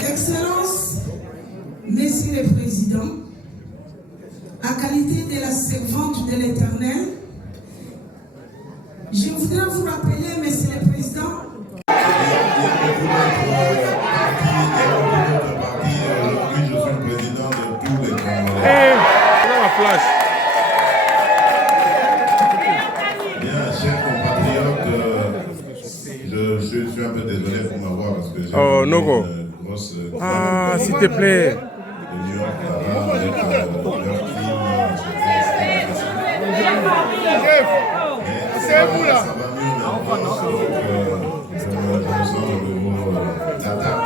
Excellences, Messieurs les Présidents, à qualité de la servante de l'Éternel, je voudrais vous rappeler, Messieurs les Présidents, aujourd'hui, je suis le président de tous les Congolais. Bien, chers compatriotes, je suis un peu désolé pour m'avoir parce que j'ai une grosse... s'il te plaît. De New York là-bas, avec leur clim, ça va mieux maintenant, donc je me sens au niveau d'attaque.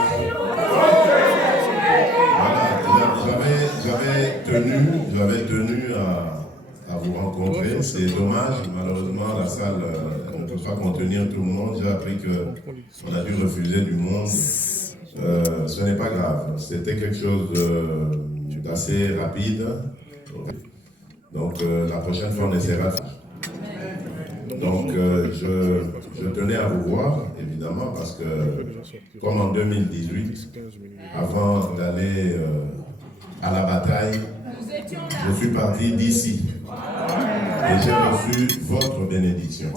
J'avais tenu à vous rencontrer. C'est dommage, malheureusement, la salle ne peut pas contenir tout le monde. J'ai appris qu'on a dû refuser du monde. Ce n'est pas grave. C'était quelque chose d'assez rapide. Donc, la prochaine fois, on essaiera de faire. Donc, je tenais à vous voir, évidemment, parce que, comme en 2018, avant d'aller à la bataille, je suis parti d'ici et j'ai reçu votre bénédiction.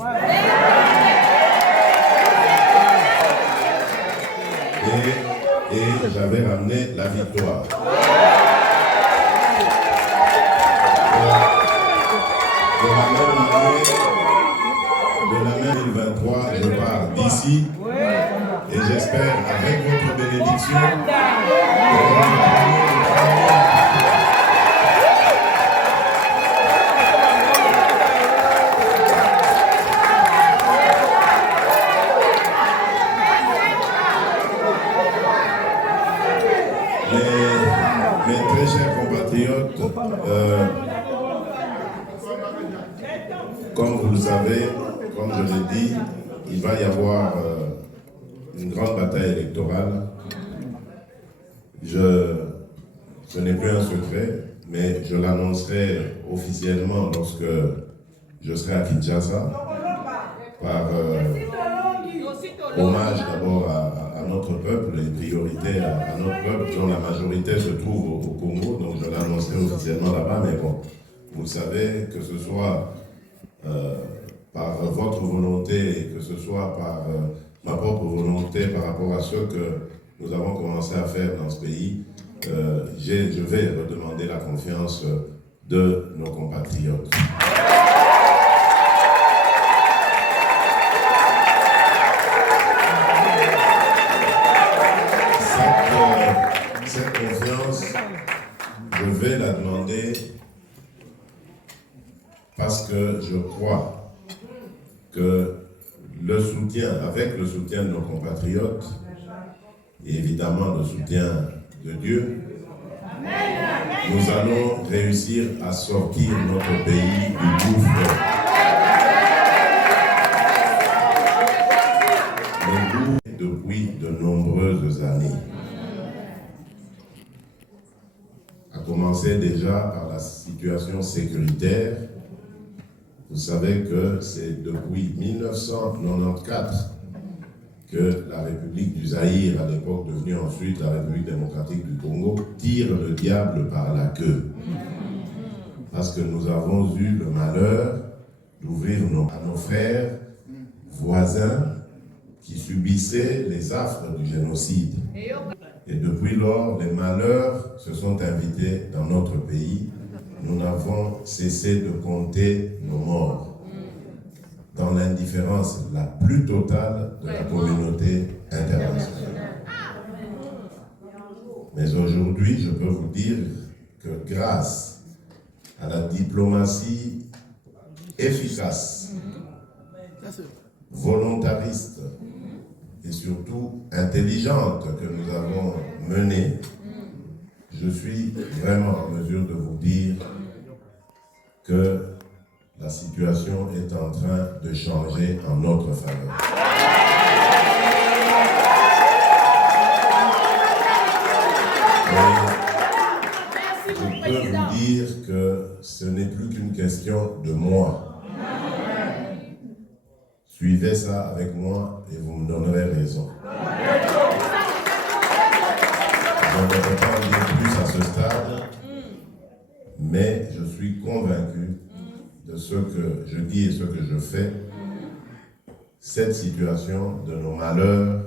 Et j'avais ramené la victoire. De la même 2023, je pars d'ici et j'espère, avec votre bénédiction, mes très chers compatriotes, comme vous le savez, comme je l'ai dit, il va y avoir une grande bataille électorale. Ce n'est plus un secret, mais je l'annoncerai officiellement lorsque je serai à Kinshasa, par hommage d'abord à notre peuple et priorité à notre peuple, dont la majorité se trouve au Congo, donc je l'annoncerai officiellement là-bas, mais bon, vous savez, que ce soit par votre volonté et que ce soit par ma propre volonté par rapport à ce que nous avons commencé à faire dans ce pays, je vais redemander la confiance de nos compatriotes. Cette confiance, je vais la demander parce que je crois que avec le soutien de nos compatriotes, et évidemment le soutien de Dieu, nous allons réussir à sortir notre pays du gouffre. Depuis de nombreuses années. À commencer déjà par la situation sécuritaire. Vous savez que c'est depuis 1994 que la République du Zaïre, à l'époque devenue ensuite la République démocratique du Congo, tire le diable par la queue. Parce que nous avons eu le malheur d'ouvrir à nos frères voisins qui subissaient les affres du génocide. Et depuis lors, les malheurs se sont invités dans notre pays. Nous n'avons cessé de compter nos morts dans l'indifférence la plus totale de la communauté internationale. Mais aujourd'hui, je peux vous dire que grâce à la diplomatie efficace, volontariste et surtout intelligente que nous avons menée, je suis vraiment en mesure de vous dire que la situation est en train de changer en notre faveur. peux vous dire que ce n'est plus qu'une question de moi. Suivez ça avec moi et vous me donnerez raison. Je ne peux pas en dire plus à ce stade, mais je suis convaincu de ce que je dis et ce que je fais. Cette situation de nos malheurs,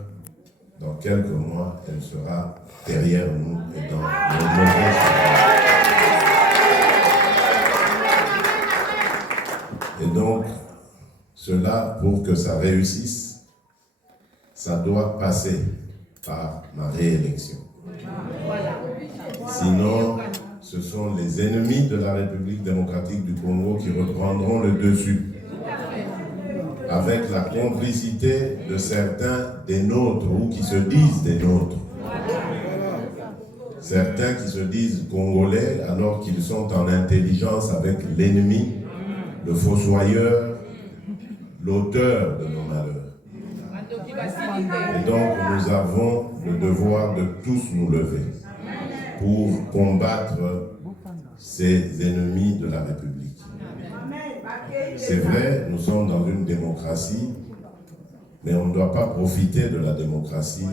dans quelques mois, elle sera derrière nous et dans nos mauvaises situations. Et donc, cela, pour que ça réussisse, ça doit passer par ma réélection. Sinon, ce sont les ennemis de la République démocratique du Congo qui reprendront le dessus, avec la complicité de certains des nôtres, ou qui se disent des nôtres. Certains qui se disent congolais alors qu'ils sont en intelligence avec l'ennemi, le fossoyeur, l'auteur de nos malheurs. Et donc nous avons le devoir de tous nous lever pour combattre ces ennemis de la République. C'est vrai, nous sommes dans une démocratie, mais on ne doit pas profiter de la démocratie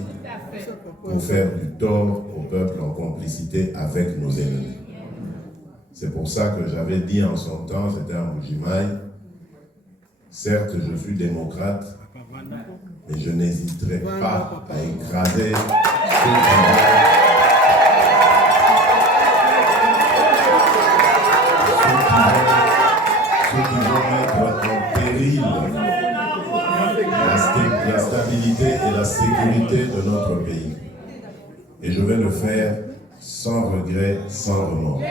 pour faire du tort au peuple en complicité avec nos ennemis. C'est pour ça que j'avais dit en son temps, c'était à Mbujimayi, certes je suis démocrate, mais je n'hésiterai pas à écraser ceux qui vont mettre en péril la stabilité et la sécurité de notre pays. Et je vais le faire sans regret, sans remords.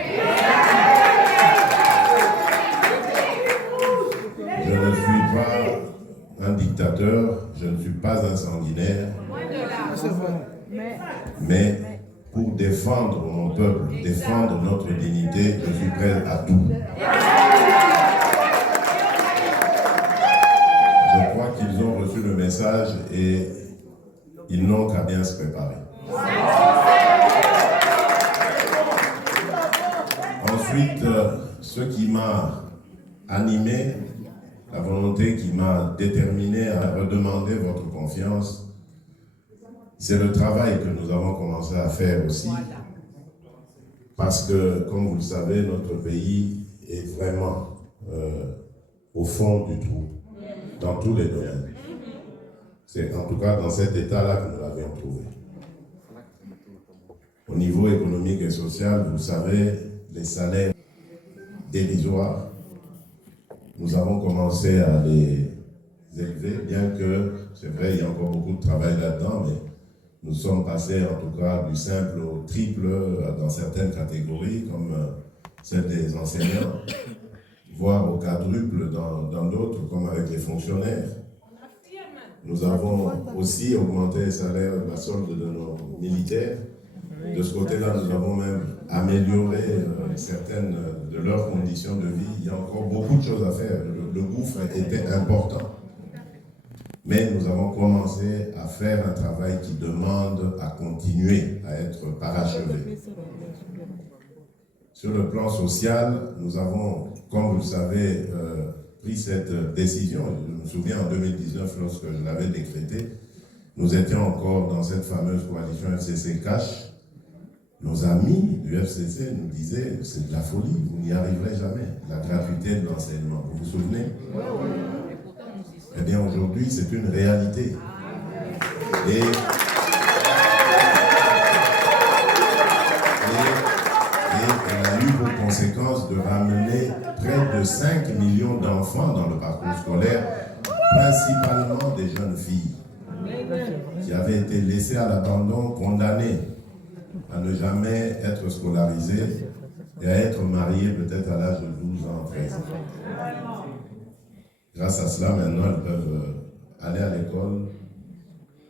Je ne suis pas un dictateur, je ne suis pas un sanguinaire, mais pour défendre mon peuple, défendre notre dignité, je suis prêt à tout. Je crois qu'ils ont reçu le message et ils n'ont qu'à bien se préparer. Ensuite, ce qui m'a animé, la volonté qui m'a déterminé à redemander votre confiance, c'est le travail que nous avons commencé à faire aussi. Parce que, comme vous le savez, notre pays est vraiment au fond du trou, dans tous les domaines. C'est en tout cas dans cet état-là que nous l'avions trouvé. Au niveau économique et social, vous savez, les salaires dérisoires, nous avons commencé à les élever, bien que, c'est vrai, il y a encore beaucoup de travail là-dedans, mais nous sommes passés en tout cas du simple au triple dans certaines catégories, comme celle des enseignants, voire au quadruple dans d'autres, comme avec les fonctionnaires. Nous avons aussi augmenté les salaires, la solde de nos militaires. De ce côté-là, nous avons même amélioré certaines de leurs conditions de vie. Il y a encore beaucoup de choses à faire. Le gouffre était important. Mais nous avons commencé à faire un travail qui demande à continuer à être parachevé. Sur le plan social, nous avons, comme vous le savez, pris cette décision. Je me souviens en 2019, lorsque je l'avais décrété, nous étions encore dans cette fameuse coalition FCC-Cash. Nos amis du FCC nous disaient, c'est de la folie, vous n'y arriverez jamais, la gratuité de l'enseignement. Vous vous souvenez? Eh bien, aujourd'hui, c'est une réalité. Et elle a eu pour conséquence de ramener près de 5 millions d'enfants dans le parcours scolaire, principalement des jeunes filles, qui avaient été laissées à l'abandon, condamnées à ne jamais être scolarisées et à être mariées peut-être à l'âge de 12 ans, 13 ans. Grâce à cela, maintenant, elles peuvent aller à l'école.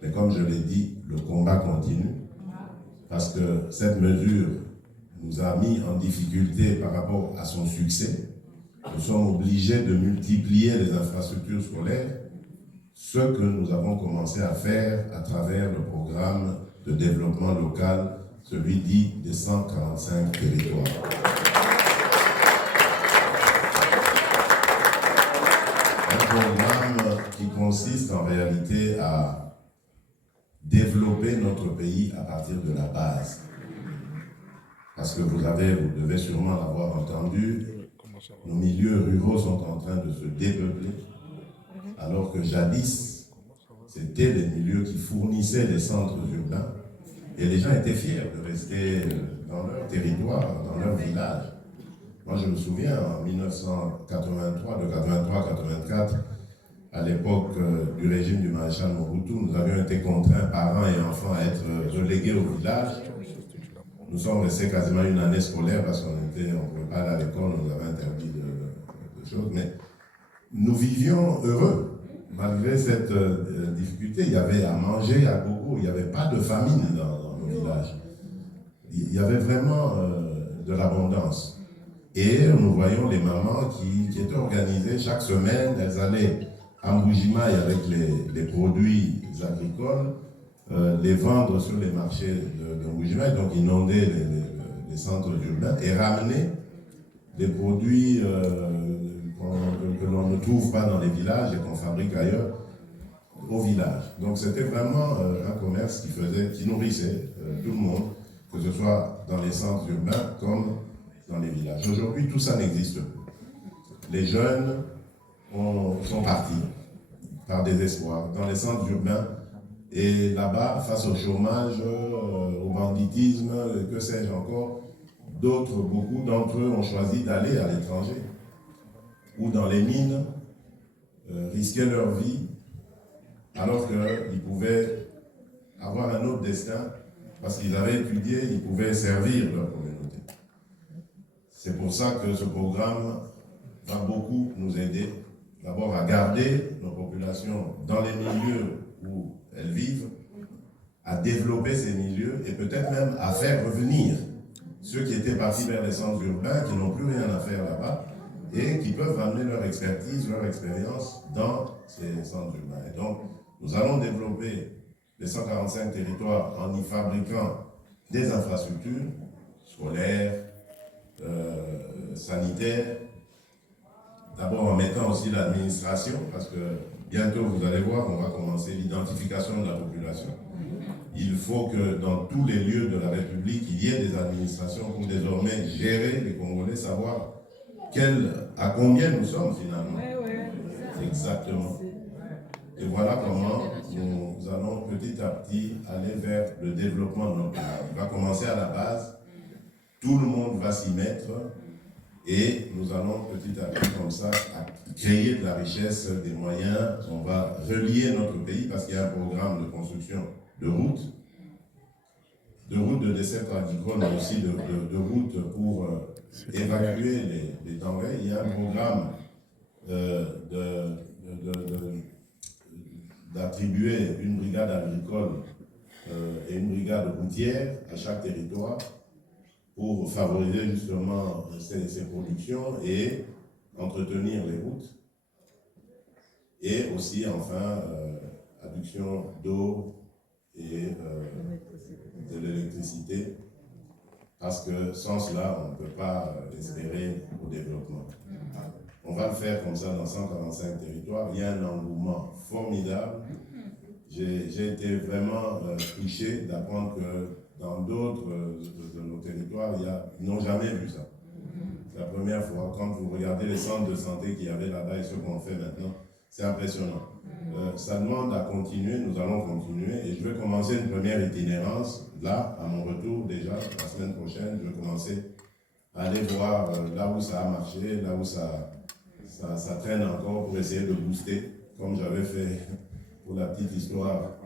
Mais comme je l'ai dit, le combat continue. Parce que cette mesure nous a mis en difficulté par rapport à son succès. Nous sommes obligés de multiplier les infrastructures scolaires, ce que nous avons commencé à faire à travers le programme de développement local, celui dit des 145 territoires. consiste en réalité à développer notre pays à partir de la base. Parce que vous devez sûrement l'avoir entendu, nos milieux ruraux sont en train de se dépeupler, alors que jadis, c'était les milieux qui fournissaient les centres urbains, et les gens étaient fiers de rester dans leur territoire, dans leur village. Moi, je me souviens, en 1983, de 83-84, à l'époque du régime du maréchal Mobutu, nous avions été contraints, parents et enfants, à être relégués au village. Nous sommes restés quasiment une année scolaire parce qu'on ne pouvait pas aller à l'école, on nous avait interdit de choses, mais nous vivions heureux. Malgré cette difficulté, il y avait à manger à gogo, il n'y avait pas de famine dans nos villages. Il y avait vraiment de l'abondance. Et nous voyons les mamans qui étaient organisées chaque semaine, elles allaient à Mbujimaï avec les produits agricoles, les vendre sur les marchés de Mbujimaï, donc inonder les centres urbains et ramener des produits que l'on ne trouve pas dans les villages et qu'on fabrique ailleurs au village. Donc c'était vraiment un commerce qui nourrissait tout le monde, que ce soit dans les centres urbains comme dans les villages. Aujourd'hui, tout ça n'existe plus. Les jeunes sont partis par désespoir dans les centres urbains et là-bas, face au chômage, au banditisme, que sais-je encore, beaucoup d'entre eux ont choisi d'aller à l'étranger ou dans les mines, risquer leur vie, alors qu'ils pouvaient avoir un autre destin, parce qu'ils avaient étudié, ils pouvaient servir leur communauté. C'est pour ça que ce programme va beaucoup nous aider, d'abord à garder nos populations dans les milieux où elles vivent, à développer ces milieux et peut-être même à faire revenir ceux qui étaient partis vers les centres urbains, qui n'ont plus rien à faire là-bas, et qui peuvent amener leur expertise, leur expérience dans ces centres urbains. Et donc, nous allons développer les 145 territoires en y fabriquant des infrastructures scolaires, sanitaires, d'abord en mettant aussi l'administration, parce que bientôt, vous allez voir, on va commencer l'identification de la population. Il faut que dans tous les lieux de la République, il y ait des administrations pour désormais gérer les Congolais, savoir à combien nous sommes finalement. Exactement. Et voilà comment nous allons petit à petit aller vers le développement de notre pays. On va commencer à la base, tout le monde va s'y mettre et nous allons petit à petit comme ça créer de la richesse, des moyens. On va relier notre pays parce qu'il y a un programme de construction de routes de dessert agricole, mais aussi de routes pour évacuer les denrées. Il y a un programme d'attribuer une brigade agricole et une brigade routière à chaque territoire pour favoriser justement ces productions et entretenir les routes. Et aussi, enfin, adduction d'eau et de l'électricité, parce que sans cela, on ne peut pas espérer au développement. On va le faire comme ça dans 145 territoires. Il y a un engouement formidable. J'ai été vraiment touché d'apprendre que dans d'autres de nos territoires, ils n'ont jamais vu ça. C'est la première fois. Quand vous regardez les centres de santé qu'il y avait là-bas et ce qu'on fait maintenant, c'est impressionnant. Ça demande à continuer, nous allons continuer. Et je vais commencer une première itinérance. Là, à mon retour déjà, la semaine prochaine, je vais commencer à aller voir là où ça a marché, là où ça traîne encore pour essayer de booster, comme j'avais fait pour la petite histoire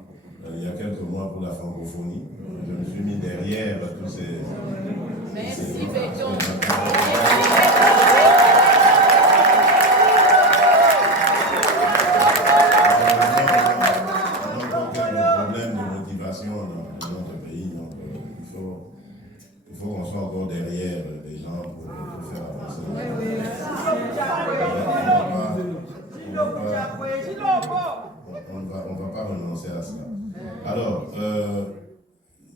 il y a quelques mois pour la francophonie. Je me suis mis derrière tous ces... Merci, Béton. Il faut qu'on soit encore derrière les gens pour faire avancer. On ne va pas renoncer à cela. Alors,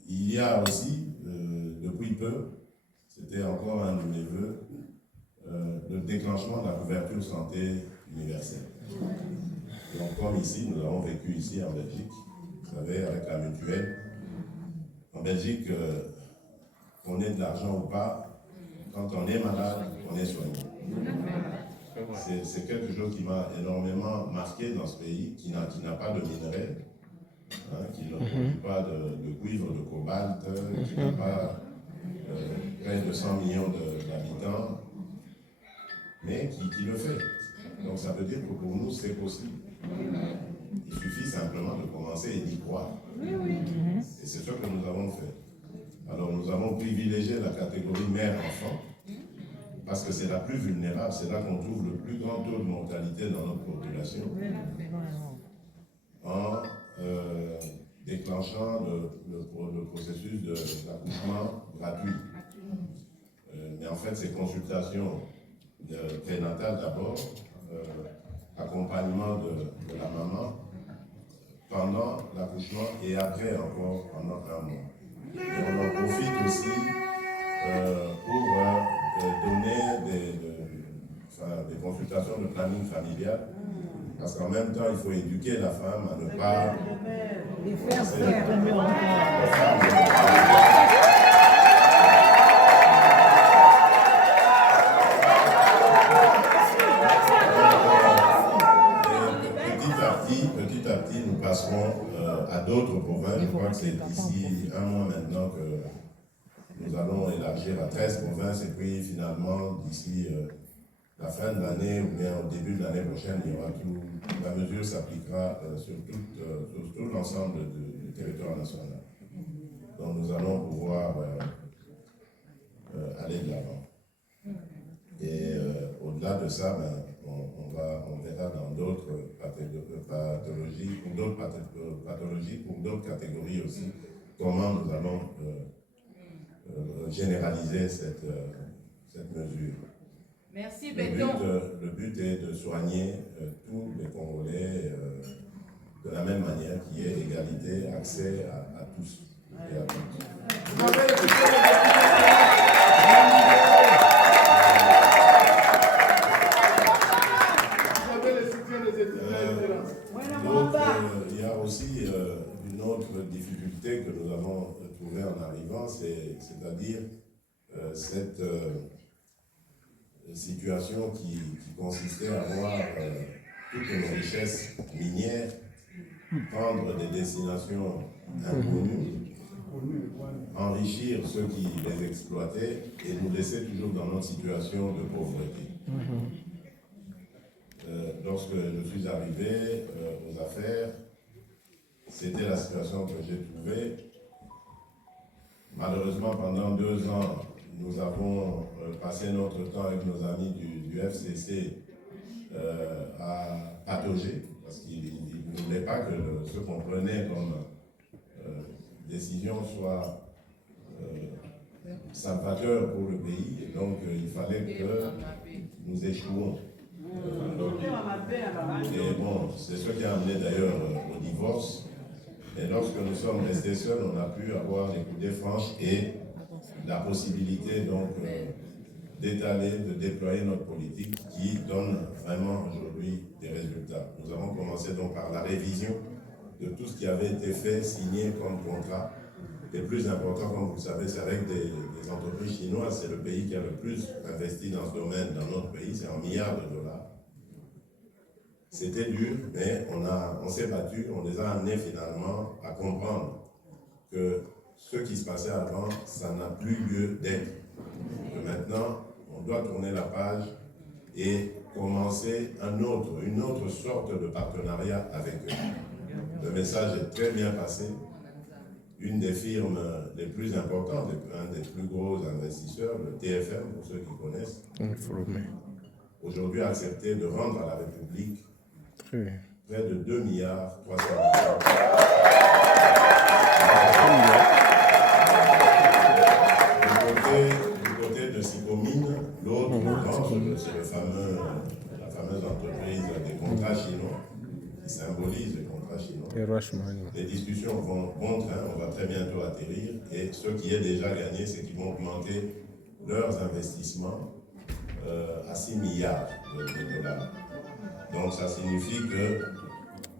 il y a aussi, depuis peu, c'était encore un de mes vœux, le déclenchement de la couverture santé universelle. Donc comme ici, nous avons vécu ici en Belgique, vous savez, avec la mutuelle. En Belgique, qu'on ait de l'argent ou pas, quand on est malade, on est soigné. C'est quelque chose qui m'a énormément marqué dans ce pays, qui n'a pas de minerais, qui ne produit pas de cuivre, de cobalt, qui n'a pas près de 100 millions d'habitants, mais qui le fait. Donc ça veut dire que pour nous, c'est possible. Il suffit simplement de commencer et d'y croire. Et c'est ce que nous avons fait. Alors nous avons privilégié la catégorie mère-enfant, parce que c'est la plus vulnérable, c'est là qu'on trouve le plus grand taux de mortalité dans notre population, en déclenchant le processus d'accouchement gratuit. Mais en fait, ces consultations prénatales d'abord, accompagnement de la maman pendant l'accouchement et après encore pendant un mois. Et on en profite aussi pour donner des consultations de planning familial, parce qu'en même temps, il faut éduquer la femme à ne pas... Petit à petit, nous passerons à d'autres provinces. Je crois que c'est d'ici un mois maintenant que nous allons élargir à 13 provinces et puis finalement, d'ici la fin de l'année ou bien au début de l'année prochaine, il y aura la mesure s'appliquera sur tout l'ensemble du territoire national. Donc nous allons pouvoir aller de l'avant. Et au-delà de ça, on verra dans d'autres pathologies, pour d'autres catégories aussi, comment nous allons généraliser cette mesure. Merci, Béton. Le but est de soigner tous les Congolais de la même manière, qui est égalité, accès à tous et à toutes. Il y a aussi une autre difficulté que nous avons trouvée en arrivant, c'est-à-dire cette situation qui consistait à voir toutes nos richesses minières prendre des destinations inconnues, enrichir ceux qui les exploitaient et nous laisser toujours dans notre situation de pauvreté. Lorsque je suis arrivé aux affaires, c'était la situation que j'ai trouvée. Malheureusement, pendant 2 ans, nous avons passé notre temps avec nos amis du FCC à patauger, parce qu'ils ne voulaient pas que ce qu'on prenait comme décision soit salvateur pour le pays, et donc il fallait que nous échouons. Et bon, c'est ce qui a amené d'ailleurs au divorce. Et lorsque nous sommes restés seuls, on a pu avoir les coudées franches et la possibilité donc d'étaler, de déployer notre politique qui donne vraiment aujourd'hui des résultats. Nous avons commencé donc par la révision de tout ce qui avait été fait, signé comme contrat. Le plus important, comme vous le savez, c'est avec des entreprises chinoises. C'est le pays qui a le plus investi dans ce domaine dans notre pays, c'est en milliards de dollars. C'était dur, mais on s'est battu, on les a amenés finalement à comprendre que ce qui se passait avant, ça n'a plus lieu d'être. Que maintenant, on doit tourner la page et commencer une autre sorte de partenariat avec eux. Le message est très bien passé. Une des firmes les plus importantes, un des plus gros investisseurs, le TFM, pour ceux qui connaissent, aujourd'hui a accepté de rendre à la République près de 2 milliards 300 millions. Du côté de Sicomine, l'autre branche, c'est la fameuse entreprise des contrats chinois, qui symbolise les contrats chinois. Les discussions vont bon train, on va très bientôt atterrir, et ce qui est déjà gagné, c'est qu'ils vont augmenter leurs investissements à 6 milliards de dollars. Donc ça signifie que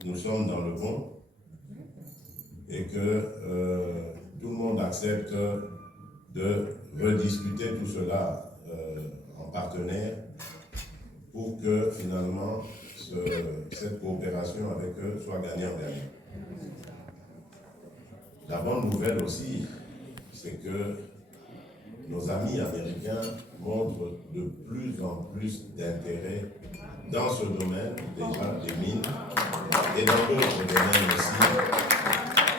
nous sommes dans le bon et que tout le monde accepte de rediscuter tout cela en partenaire pour que finalement cette coopération avec eux soit gagnant-gagnant. La bonne nouvelle aussi, c'est que nos amis américains montrent de plus en plus d'intérêt dans ce domaine, déjà des mines, et dans d'autres domaines aussi,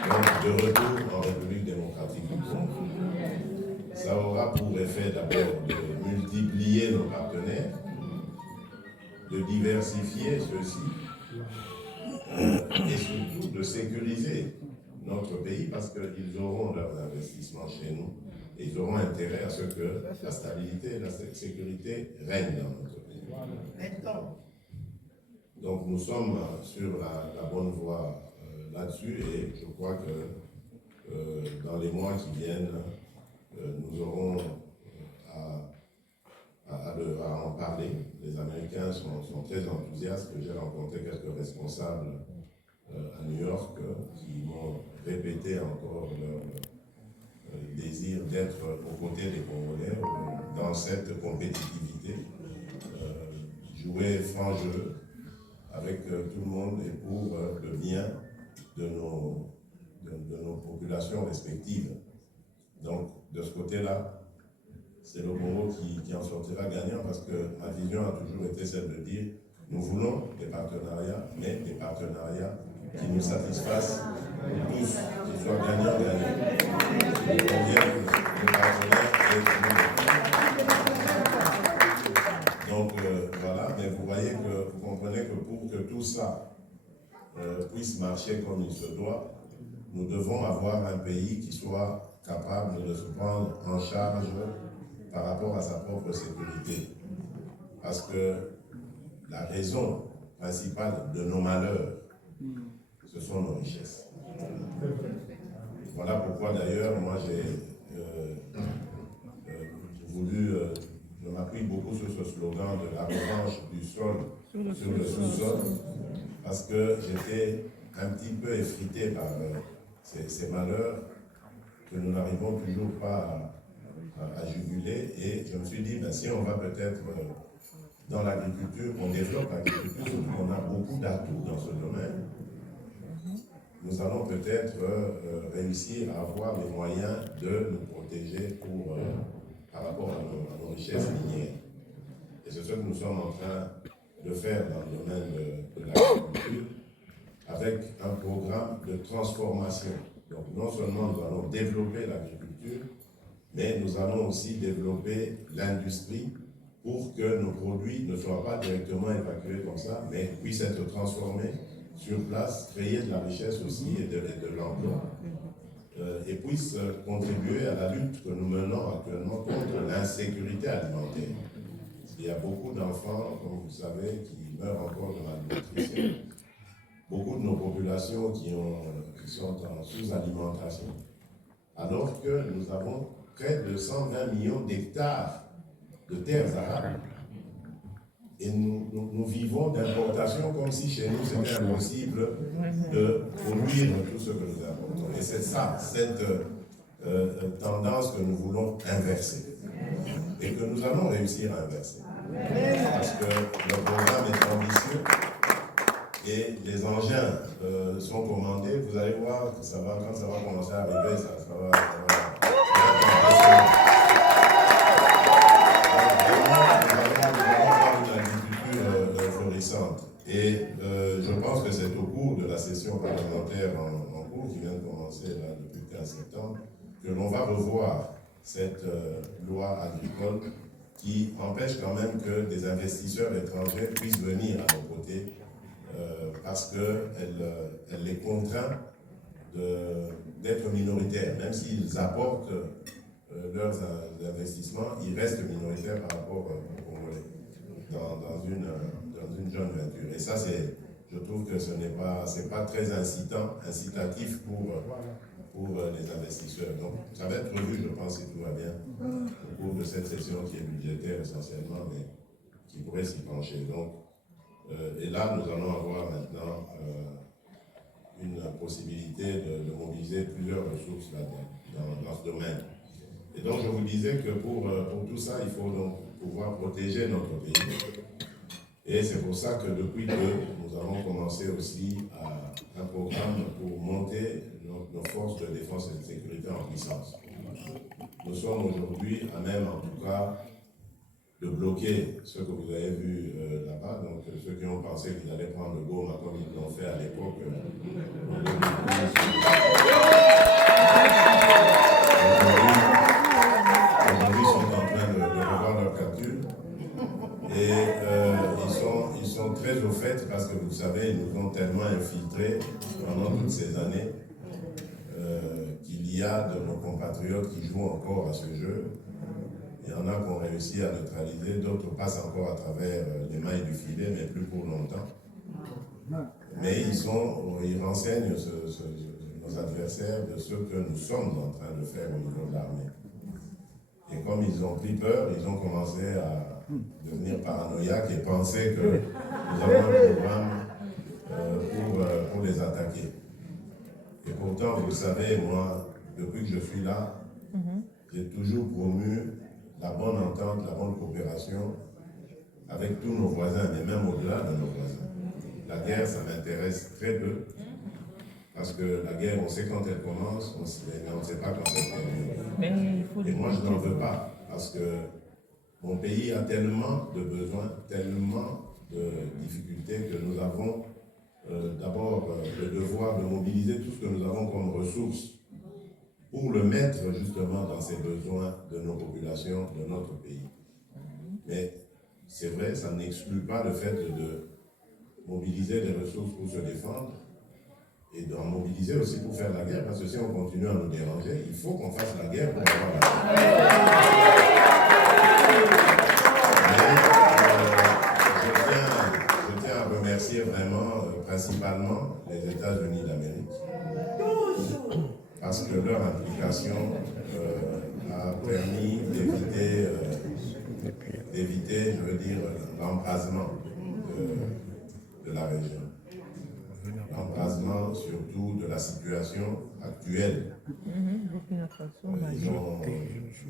donc de retour en République démocratique du Congo. Ça aura pour effet d'abord de multiplier nos partenaires, de diversifier ceux-ci, et surtout de sécuriser notre pays parce qu'ils auront leurs investissements chez nous et ils auront intérêt à ce que la stabilité et la sécurité règnent dans notre pays. Donc nous sommes sur la bonne voie là-dessus et je crois que dans les mois qui viennent, nous aurons à en parler. Les Américains sont très enthousiastes. J'ai rencontré quelques responsables à New York qui m'ont répété encore leur désir d'être aux côtés des Congolais dans cette compétitivité, jouer franc jeu avec tout le monde et pour le bien de nos populations respectives. Donc, de ce côté-là, c'est le Congo qui en sortira gagnant parce que ma vision a toujours été celle de dire nous voulons des partenariats, mais des partenariats qui nous satisfassent tous, qui soient gagnants-gagnants. Il convient que nos partenaires aient donc voilà, mais vous voyez que vous comprenez que pour que tout ça puisse marcher comme il se doit, nous devons avoir un pays qui soit capable de se prendre en charge par rapport à sa propre sécurité. Parce que la raison principale de nos malheurs, ce sont nos richesses. Voilà pourquoi d'ailleurs, moi j'ai voulu, je m'appuie beaucoup sur ce slogan de la revanche du sol sur le sous-sol, parce que j'étais un petit peu effrité par ces malheurs que nous n'arrivons toujours pas à juguler, et je me suis dit, ben, si on va peut-être dans l'agriculture, on développe l'agriculture, surtout qu'on a beaucoup d'atouts dans ce domaine, nous allons peut-être réussir à avoir les moyens de nous protéger par rapport à nos richesses minières. Et c'est ce que nous sommes en train de faire dans le domaine de l'agriculture, avec un programme de transformation. Donc non seulement nous allons développer l'agriculture, mais nous allons aussi développer l'industrie pour que nos produits ne soient pas directement évacués comme ça, mais puissent être transformés sur place, créer de la richesse aussi et de l'emploi, et puissent contribuer à la lutte que nous menons actuellement contre l'insécurité alimentaire. Il y a beaucoup d'enfants, comme vous savez, qui meurent encore de malnutrition. Beaucoup de nos populations qui sont en sous-alimentation, alors que nous avons près de 120 millions d'hectares de terres arables. Et nous vivons d'importation comme si chez nous c'était impossible de produire tout ce que nous importons. Et c'est ça, cette tendance que nous voulons inverser. Et que nous allons réussir à inverser. Parce que le programme est ambitieux et les engins sont commandés. Vous allez voir que ça va, quand ça va commencer à arriver, ça va et je pense que c'est au cours de la session parlementaire en cours, qui vient de commencer là, depuis le 15 septembre, que l'on va revoir cette loi agricole qui empêche quand même que des investisseurs étrangers puissent venir à nos côtés parce qu'elle les contraint d'être minoritaires. Même s'ils apportent leurs investissements, ils restent minoritaires par rapport aux Congolais dans une joint venture. Et ça, je trouve que ce n'est pas très incitatif pour les investisseurs. Donc, ça va être revu, je pense, si tout va bien, au cours de cette session qui est budgétaire essentiellement, mais qui pourrait s'y pencher. Donc, Et là, nous allons avoir maintenant une possibilité de mobiliser plusieurs ressources dans ce domaine. Et donc, je vous disais que pour tout ça, il faut donc pouvoir protéger notre pays. Et c'est pour ça que depuis que nous avons commencé aussi un programme pour monter nos forces de défense et de sécurité en puissance. Nous sommes aujourd'hui à même, en tout cas, de bloquer ce que vous avez vu là-bas. Donc, ceux qui ont pensé qu'ils allaient prendre le Goma comme ils l'ont fait à l'époque. Aujourd'hui, ils sont en train de revoir leur capture. Et ils sont très au fait parce que vous savez, ils nous ont tellement infiltrés pendant toutes ces années qu'il y a de nos compatriotes qui jouent encore à ce jeu. Il y en a qui ont réussi à neutraliser, d'autres passent encore à travers les mailles du filet, mais plus pour longtemps. Mais ils renseignent nos adversaires de ce que nous sommes en train de faire au niveau de l'armée. Et comme ils ont pris peur, ils ont commencé à devenir paranoïaques et penser que nous avons un programme pour les attaquer. Et pourtant, vous savez, moi, depuis que je suis là, j'ai toujours promu la bonne entente, la bonne coopération avec tous nos voisins, mais même au-delà de nos voisins. La guerre, ça m'intéresse très peu, parce que la guerre, on sait quand elle commence, mais on ne sait pas quand elle termine. Et moi, je n'en veux pas, parce que mon pays a tellement de besoins, tellement de difficultés que nous avons d'abord le devoir de mobiliser tout ce que nous avons comme ressources pour le mettre justement dans ces besoins de nos populations, de notre pays. Mais c'est vrai, ça n'exclut pas le fait de mobiliser des ressources pour se défendre et d'en mobiliser aussi pour faire la guerre, parce que si on continue à nous déranger, il faut qu'on fasse la guerre pour avoir la guerre. Je tiens à remercier vraiment, principalement, les États-Unis d'Amérique, parce que leur implication a permis d'éviter, je veux dire, l'embrasement de la région. L'embrasement surtout de la situation actuelle. Ils ont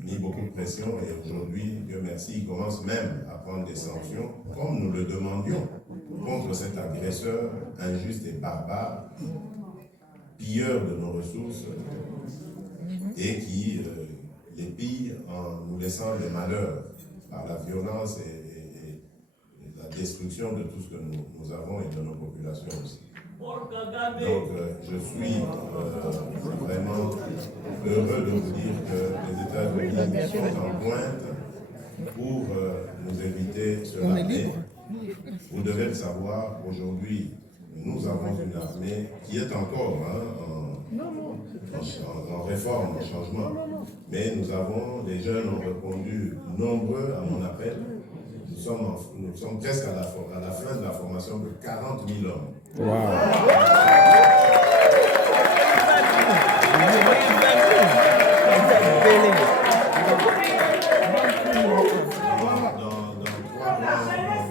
mis beaucoup de pression et aujourd'hui, Dieu merci, ils commencent même à prendre des sanctions, comme nous le demandions, contre cet agresseur injuste et barbare, pilleur de nos ressources et qui les pille en nous laissant des malheurs par la violence et la destruction de tout ce que nous avons et de nos populations aussi. Donc je suis vraiment heureux de vous dire que les États-Unis sont en pointe pour nous éviter cela. Mais vous devez le savoir, aujourd'hui, nous avons une armée qui est encore en réforme, en changement. Mais les jeunes ont répondu nombreux à mon appel. Nous sommes presque à la fin de la formation de 40 000 hommes. Wow.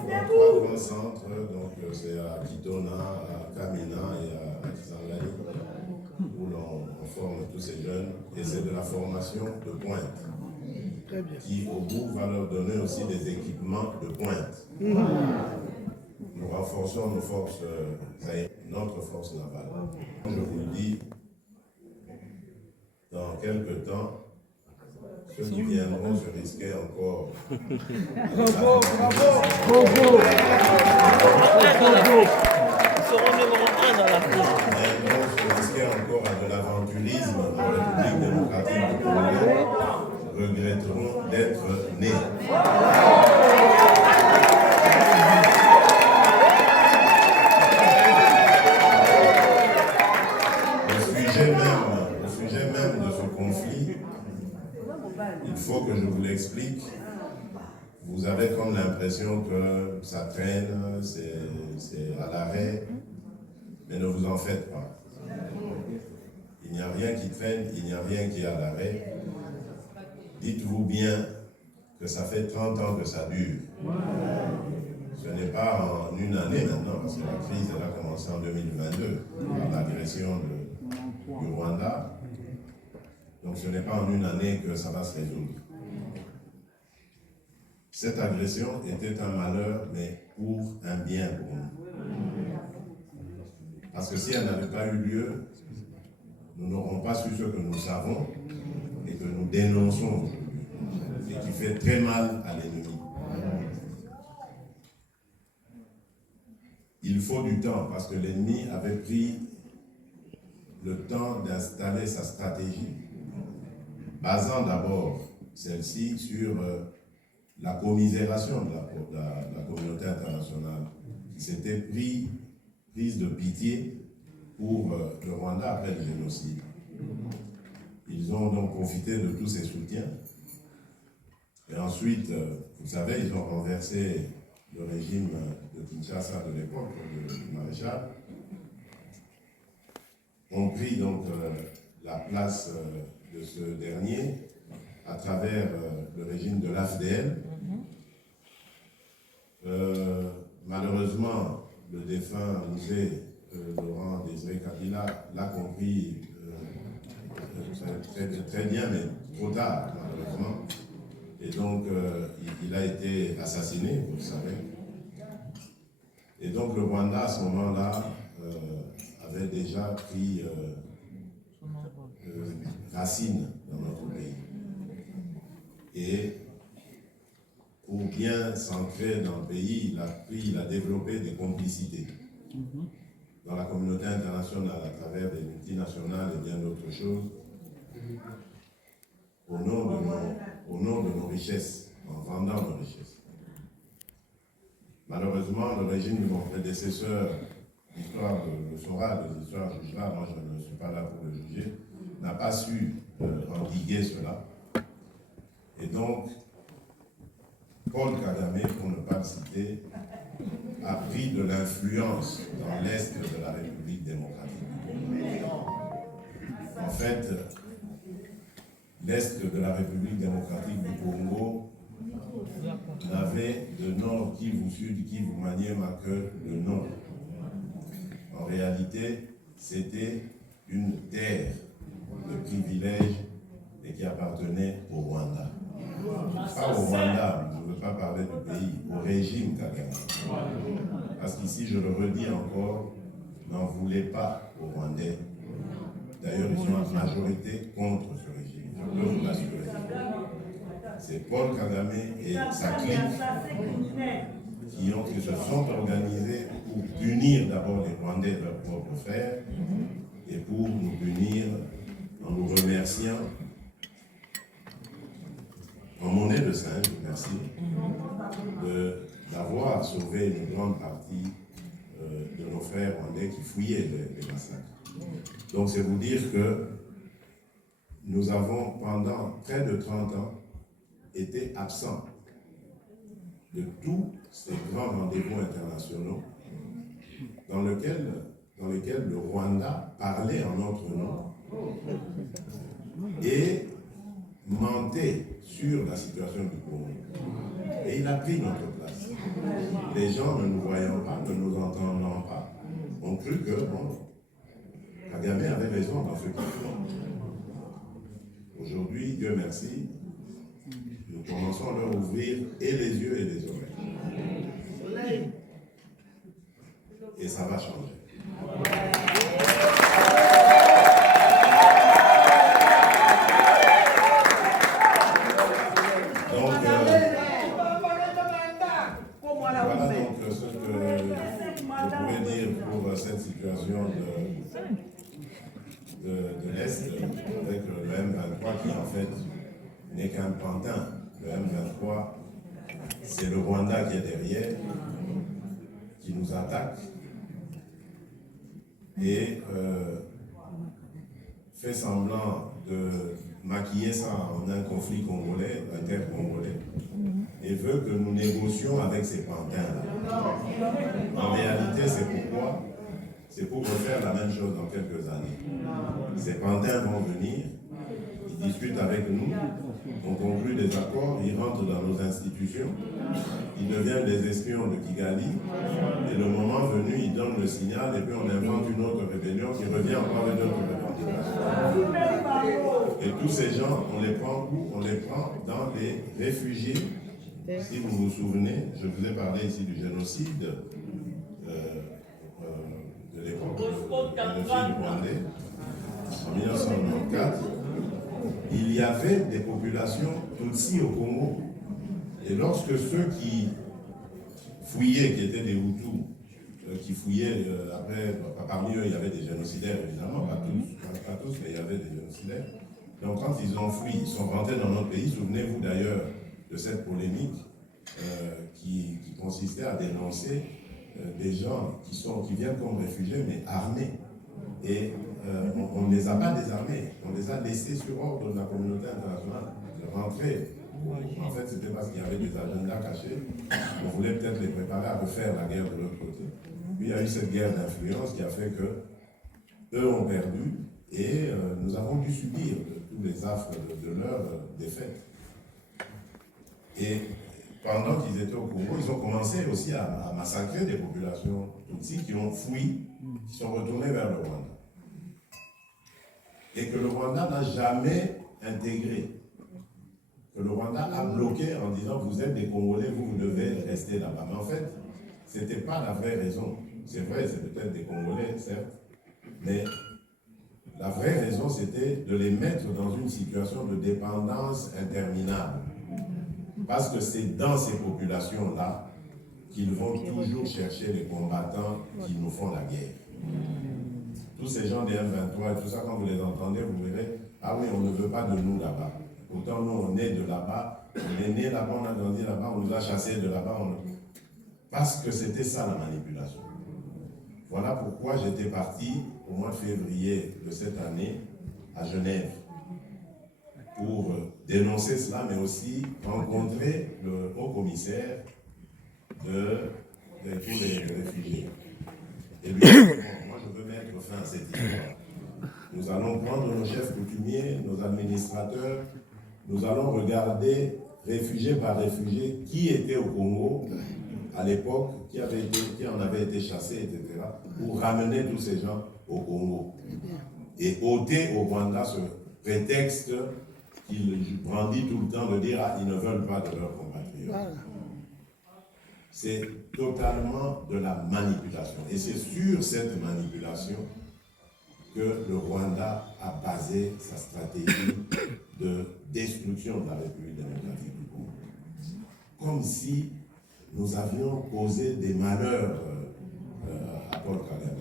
Dans trois grands centres, donc c'est à Kitona, à Kamina et à Kisangani, où l'on forme tous ces jeunes, et c'est de la formation de pointe, qui au bout va leur donner aussi des équipements de pointe. Nous renforçons nos forces aériennes, notre force navale. Je vous le dis, dans quelques temps, ceux qui viendront se risquer encore. Bravo, bravo, bravo. Ils seront numéro 1 dans la course. Viendront se risquer encore à de l'aventurisme en République démocratique du Congo, regretteront d'être nés. Au sujet même de ce conflit, il faut que je vous l'explique. Vous avez comme l'impression que ça traîne, c'est à l'arrêt, mais ne vous en faites pas. Il n'y a rien qui traîne, il n'y a rien qui est à l'arrêt. Dites-vous bien que ça fait 30 ans que ça dure. Ce n'est pas en une année maintenant, parce que la crise elle a commencé en 2022, par l'agression du Rwanda. Donc ce n'est pas en une année que ça va se résoudre. Cette agression était un malheur, mais pour un bien pour nous. Parce que si elle n'avait pas eu lieu, nous n'aurons pas su ce que nous savons et que nous dénonçons aujourd'hui, et qui fait très mal à l'ennemi. Il faut du temps, parce que l'ennemi avait pris le temps d'installer sa stratégie, basant d'abord celle-ci sur la commisération de la communauté internationale, qui s'était prise de pitié pour le Rwanda après le génocide. Ils ont donc profité de tous ces soutiens. Et ensuite, vous savez, ils ont renversé le régime de Kinshasa de l'époque, du maréchal, ont pris donc la place de ce dernier à travers le régime de l'AFDL. Malheureusement, le défunt musée Laurent Désiré Kabila l'a compris très bien, mais trop tard, malheureusement. Et donc, il a été assassiné, vous le savez. Et donc, le Rwanda, à ce moment-là, avait déjà pris racine dans notre pays. Et pour bien s'ancrer dans le pays, il a développé des complicités dans la communauté internationale à travers des multinationales et bien d'autres choses, au nom de nos richesses, en vendant nos richesses. Malheureusement, le régime de mon prédécesseur, l'histoire le saura, l'histoire jugera, moi je ne suis pas là pour le juger, n'a pas su endiguer cela. Et donc, Paul Kagame, pour ne pas le citer, a pris de l'influence dans l'Est de la République démocratique. En fait, l'Est de la République démocratique du Congo n'avait de nord Kivu, sud Kivu, Maniema que le nord. En réalité, c'était une terre de privilège et qui appartenait au Rwanda. Pas au Rwanda, je ne veux pas parler du pays, au régime Kagame. Parce qu'ici, je le redis encore, n'en voulez pas aux Rwandais. D'ailleurs, ils sont en majorité contre ce régime, je peux vous l'assurer. C'est Paul Kagame et sa clique qui se sont organisés pour punir d'abord les Rwandais, leurs propres frères, et pour nous punir en nous remerciant en monnaie de singe, merci, d'avoir sauvé une grande partie de nos frères rwandais qui fouillaient les massacres. Donc c'est vous dire que nous avons pendant près de 30 ans été absents de tous ces grands rendez-vous internationaux dans lesquels le Rwanda parlait en notre nom et mentait sur la situation du Congo. Et il a pris notre place. Les gens, ne nous voyant pas, ne nous entendant pas, ont cru que, bon, Kagame avait raison dans ce qu'il fait. Aujourd'hui, Dieu merci, nous commençons à leur ouvrir et les yeux et les oreilles. Et ça va changer. Cette situation de l'Est avec le M23 qui en fait n'est qu'un pantin. Le M23, c'est le Rwanda qui est derrière, qui nous attaque et fait semblant de maquiller ça en un conflit congolais, inter-congolais, et veut que nous négocions avec ces pantins. En réalité, c'est pourquoi? C'est pour refaire la même chose dans quelques années. Ces pantins vont venir, ils discutent avec nous, on conclut des accords, ils rentrent dans nos institutions, ils Ils deviennent des espions de Kigali. Et le moment venu, ils donnent le signal et puis on invente une autre rébellion qui revient encore une autre rébellion. Et tous ces gens, on les prend où? On les prend dans les réfugiés. Si vous vous souvenez, je vous ai parlé ici du génocide de l'époque du génocide rwandais en 1994. Il y avait des populations Tutsi au Congo. Et lorsque ceux qui fouillaient, qui étaient des Hutus, qui fouillaient, après, parmi eux, il y avait des génocidaires, évidemment, pas tous, mais il y avait des génocidaires. Donc quand ils ont fui, ils sont rentrés dans notre pays. Souvenez-vous d'ailleurs de cette polémique qui consistait à dénoncer des gens qui viennent comme réfugiés, mais armés. Et on ne les a pas désarmés, on les a laissés sur ordre de la communauté internationale de rentrer. En fait, c'était parce qu'il y avait des agendas cachés. On voulait peut-être les préparer à refaire la guerre de l'autre côté. Puis il y a eu cette guerre d'influence qui a fait que eux ont perdu et nous avons dû subir tous les affres de leur défaite. Et pendant qu'ils étaient au Congo, ils ont commencé aussi à massacrer des populations Tutsi qui ont fui, qui sont retournés vers le Rwanda. Et que le Rwanda n'a jamais intégré. Que le Rwanda a bloqué en disant vous êtes des Congolais, vous devez rester là-bas. Mais en fait, ce n'était pas la vraie raison. C'est vrai, c'est peut-être des Congolais, certes, mais la vraie raison, c'était de les mettre dans une situation de dépendance interminable. Parce que c'est dans ces populations-là qu'ils vont toujours chercher les combattants qui nous font la guerre. Tous ces gens des M23 et tout ça, quand vous les entendez, vous verrez, ah oui, on ne veut pas de nous là-bas. Pourtant, nous, on est de là-bas, on est né là-bas, on a grandi là-bas, on nous a chassés de là-bas. Parce que c'était ça la manipulation. Voilà pourquoi j'étais parti au mois de février de cette année à Genève pour dénoncer cela, mais aussi rencontrer le haut-commissaire de tous les réfugiés. Et lui dire, bon, moi je veux mettre fin à cette histoire. Nous allons prendre nos chefs coutumiers, nos administrateurs, nous allons regarder réfugié par réfugié qui était au Congo à l'époque, qui en avait été chassé, etc., pour ramener tous ces gens au Congo. Et ôter au Rwanda ce prétexte qu'il brandit tout le temps de dire ah, ils ne veulent pas de leurs compatriotes. C'est totalement de la manipulation. Et c'est sur cette manipulation que le Rwanda a basé sa stratégie de destruction de la République démocratique du Congo. Comme si nous avions causé des malheurs à Paul Kagame.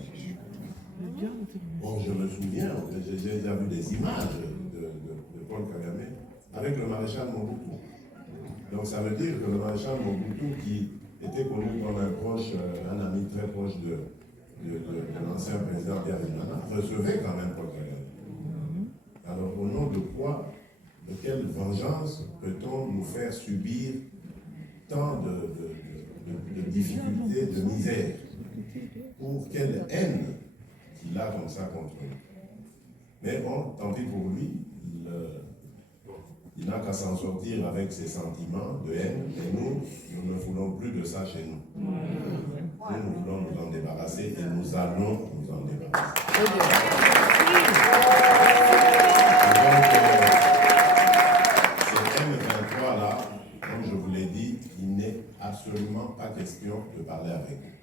Bon, je me souviens, j'ai déjà vu des images de Paul Kagame avec le maréchal Mobutu. Donc ça veut dire que le maréchal Mobutu, qui était connu comme un ami très proche de l'ancien président Pierre Emmanuel, recevait quand même Paul Kagame. Alors au nom de quoi, de quelle vengeance peut-on nous faire subir tant de difficultés, de misère? Pour quelle haine qu'il a comme ça contre nous? Mais bon, tant pis pour lui, il n'a qu'à s'en sortir avec ses sentiments de haine, et nous ne voulons plus de ça chez nous. Nous voulons nous en débarrasser et nous allons nous en débarrasser. Ces M23-là, comme je vous l'ai dit, il n'est absolument pas question de parler avec eux.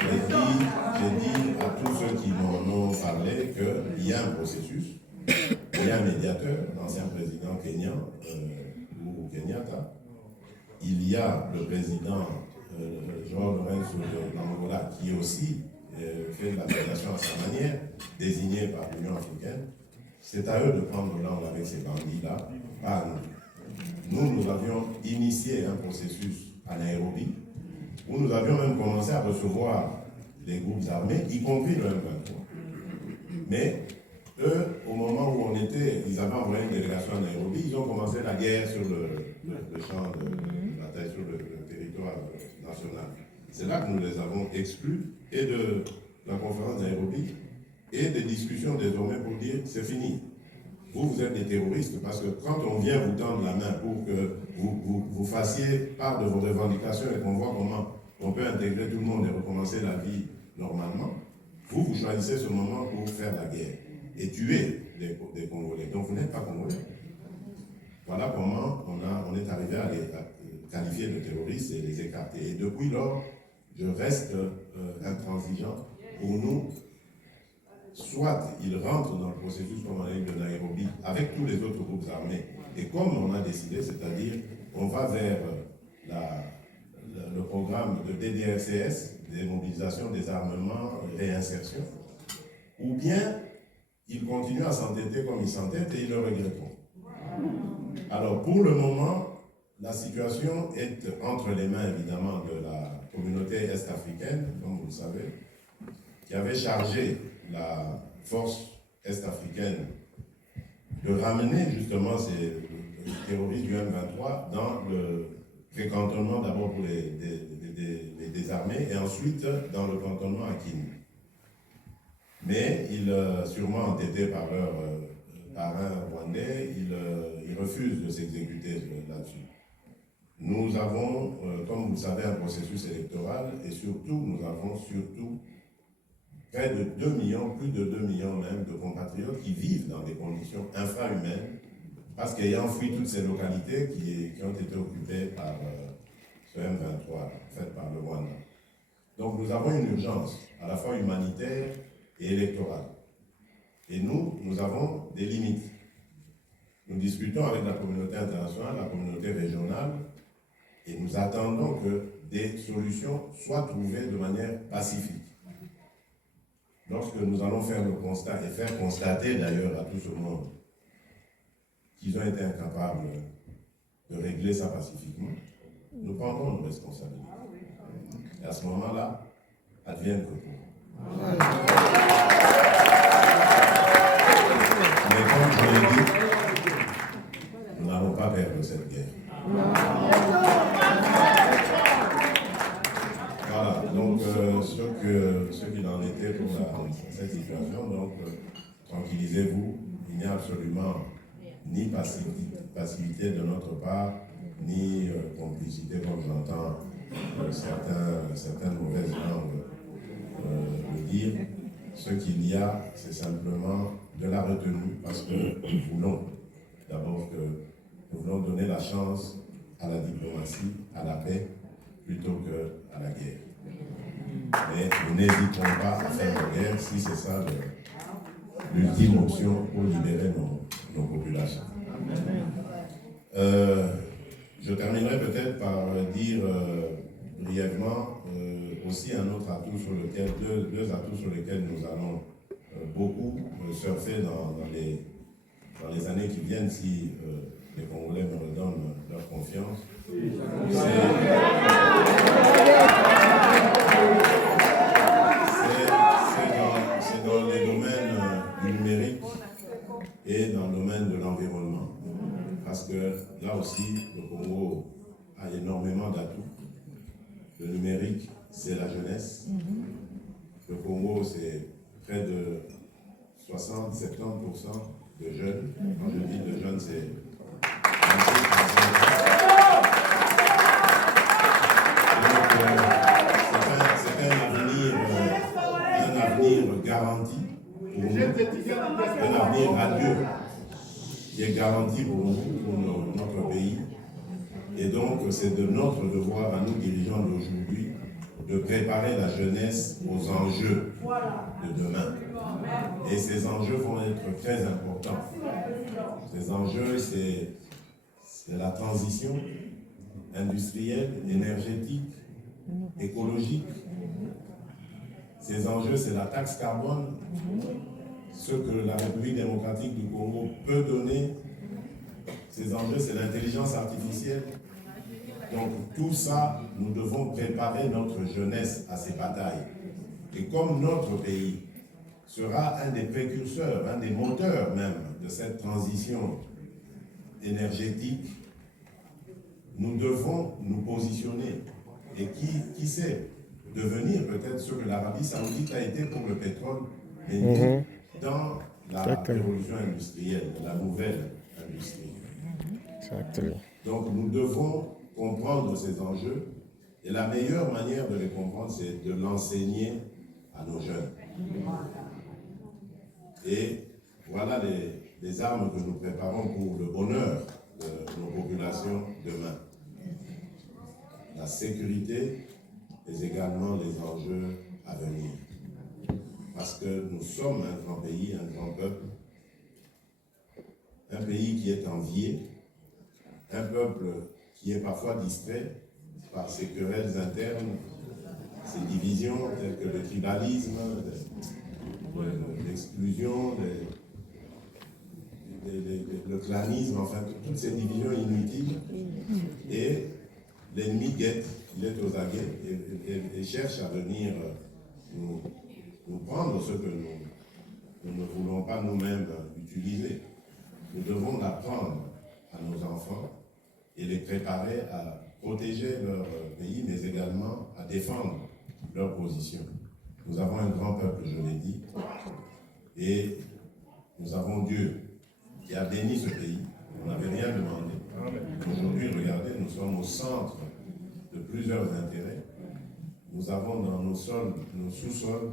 J'ai dit à tous ceux qui m'en ont parlé qu'il y a un processus, il y a un médiateur, l'ancien président kenyan, Uhuru Kenyatta, il y a le président João Lourenço d'Angola qui aussi fait de la médiation à sa manière, désigné par l'Union africaine. C'est à eux de prendre langue avec ces bandits-là, pas à nous. Nous avions initié un processus à Nairobi, où nous avions même commencé à recevoir les groupes armés, y compris le M23. Mais eux, au moment où on était, ils avaient envoyé une délégation à Nairobi, ils ont commencé la guerre sur le champ de bataille, sur le territoire national. C'est là que nous les avons exclus, et de la conférence de Nairobi, et des discussions désormais pour dire c'est fini. vous êtes des terroristes, parce que quand on vient vous tendre la main pour que vous fassiez part de vos revendications et qu'on voit comment on peut intégrer tout le monde et recommencer la vie normalement, vous choisissez ce moment pour faire la guerre et tuer des Congolais. Donc vous n'êtes pas Congolais. Voilà comment on est arrivé à les qualifier de terroristes et les écarter. Et depuis lors, je reste intransigeant. Pour nous, soit ils rentrent dans le processus comme on a eu de Nairobi avec tous les autres groupes armés, et comme on a décidé, c'est-à-dire on va vers le programme de DDRCS, démobilisation, désarmement, réinsertion, ou bien ils continuent à s'entêter comme ils s'entêtent et ils le regretteront. Alors pour le moment, la situation est entre les mains évidemment de la communauté est-africaine, comme vous le savez, qui avait chargé la force est-africaine de ramener justement ces terroristes du M23 dans le précantonnement d'abord pour les désarmés et ensuite dans le cantonnement à Kini. Mais ils, sûrement entêtés par leur parrain rwandais, ils refusent de s'exécuter là-dessus. Nous avons, comme vous le savez, un processus électoral et surtout, nous avons près de 2 millions, plus de 2 millions même de compatriotes qui vivent dans des conditions infrahumaines parce qu'ayant fui toutes ces localités qui ont été occupées par ce M23, fait par le Rwanda. Donc nous avons une urgence à la fois humanitaire et électorale. Et nous avons des limites. Nous discutons avec la communauté internationale, la communauté régionale, et nous attendons que des solutions soient trouvées de manière pacifique. Lorsque nous allons faire le constat, et faire constater d'ailleurs à tout ce monde qu'ils ont été incapables de régler ça pacifiquement, nous prendrons nos responsabilités. Et à ce moment-là, advienne que pourra. Mais comme je l'ai dit, nous n'allons pas perdre cette guerre. Voilà, donc ce qu'il en était pour cette situation, donc tranquillisez-vous, il n'y a absolument ni passivité de notre part, ni complicité comme j'entends certaines mauvaises langues le dire. Ce qu'il y a, c'est simplement de la retenue, parce que nous voulons d'abord nous voulons donner la chance à la diplomatie, à la paix, plutôt qu'à la guerre. Mais nous n'hésiterons pas à faire la guerre si c'est ça l'ultime option pour libérer nos populations. Je terminerai peut-être par dire brièvement aussi un autre atout sur lequel, deux atouts sur lesquels nous allons beaucoup surfer dans les années qui viennent si les Congolais me redonnent leur confiance. C'est dans les domaines du numérique et dans le domaine de l'environnement. Parce que là aussi, le Congo a énormément d'atouts. Le numérique, c'est la jeunesse. Le Congo, c'est près de 60-70% de jeunes. Quand je dis de jeunes, c'est 26%. C'est un avenir garanti pour nous, un avenir radieux qui est garanti pour nous, pour notre pays. Et donc, c'est de notre devoir à nous, dirigeants d'aujourd'hui, de préparer la jeunesse aux enjeux de demain. Et ces enjeux vont être très importants. Ces enjeux, c'est la transition industrielle, énergétique, écologique. Ces enjeux, c'est la taxe carbone, ce que la République démocratique du Congo peut donner. Ces enjeux, c'est l'intelligence artificielle. Donc tout ça, nous devons préparer notre jeunesse à ces batailles. Et comme notre pays sera un des précurseurs, un des moteurs même de cette transition énergétique, nous devons nous positionner. Et qui sait, devenir peut-être ce que l'Arabie Saoudite a été pour le pétrole, mais nous, dans la révolution industrielle, de la nouvelle industrie. Exactement. Donc nous devons comprendre ces enjeux et la meilleure manière de les comprendre, c'est de l'enseigner à nos jeunes. Et voilà les armes que nous préparons pour le bonheur de nos populations demain. La sécurité, mais également les enjeux à venir. Parce que nous sommes un grand pays, un grand peuple, un pays qui est envié, un peuple qui est parfois distrait par ses querelles internes, ses divisions telles que le tribalisme, l'exclusion, le clanisme, enfin toutes ces divisions inutiles. Et l'ennemi guette, il est aux aguets et cherche à venir nous prendre ce que nous ne voulons pas nous-mêmes utiliser. Nous devons l'apprendre à nos enfants et les préparer à protéger leur pays, mais également à défendre leur position. Nous avons un grand peuple, je l'ai dit, et nous avons Dieu qui a béni ce pays. On n'avait rien demandé. Aujourd'hui, regardez, nous sommes au centre de plusieurs intérêts. Nous avons dans nos sols, nos sous-sols,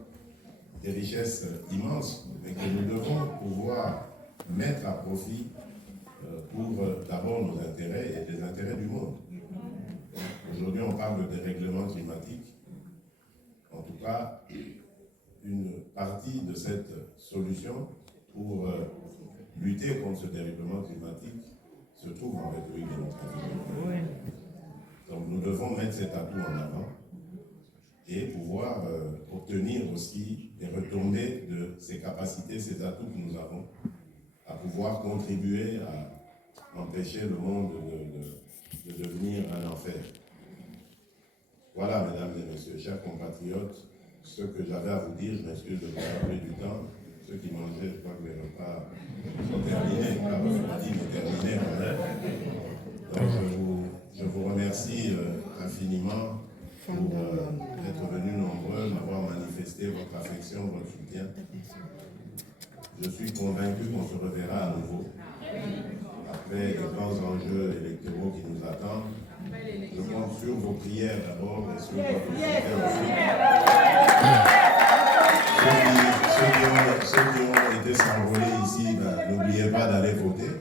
des richesses immenses, mais que nous devons pouvoir mettre à profit pour d'abord nos intérêts et les intérêts du monde. Aujourd'hui, on parle de dérèglement climatique. En tout cas, une partie de cette solution pour lutter contre ce dérèglement climatique se trouve en République démocratique. Donc nous devons mettre cet atout en avant et pouvoir obtenir aussi des retombées de ces capacités, ces atouts que nous avons, à pouvoir contribuer à empêcher le monde de devenir un enfer. Voilà, mesdames et messieurs, chers compatriotes, ce que j'avais à vous dire. Je m'excuse de vous avoir du temps. Ceux qui mangeaient, je crois que les repas sont terminés, pas refroidis, mais terminés quand même. Donc je vous remercie infiniment pour être venus nombreux, m'avoir manifesté votre affection, votre soutien. Je suis convaincu qu'on se reverra à nouveau après les grands enjeux électoraux qui nous attendent. Je compte sur vos prières d'abord et sur votre soutien aussi. Ceux qui ont été s'enrôler ici, n'oubliez pas d'aller voter.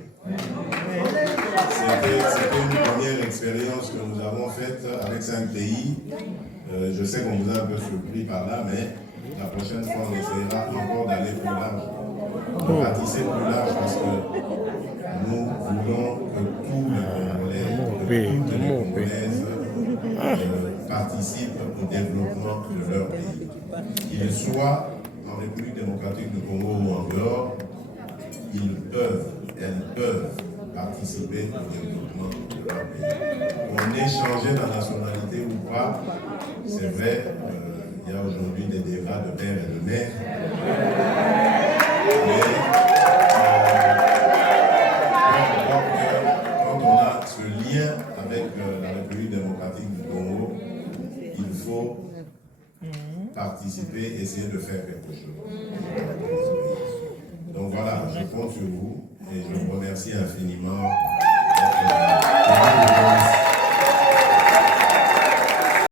C'était une première expérience que nous avons faite avec 5 pays. Je sais qu'on vous a un peu surpris par là, mais la prochaine fois, on essaiera encore d'aller plus large, de ratisser plus large, parce que nous voulons que tous les Congolaises participent au développement de leur pays. Qu'ils soient en République démocratique du Congo ou en dehors, elles peuvent participer au développement de leur pays. On ait changé la nationalité ou pas, c'est vrai, il y a aujourd'hui des débats de père et de mère, mais quand on a ce lien avec la République démocratique du Congo, il faut participer, essayer de faire quelque chose. Donc voilà, je compte sur vous et je vous remercie infiniment.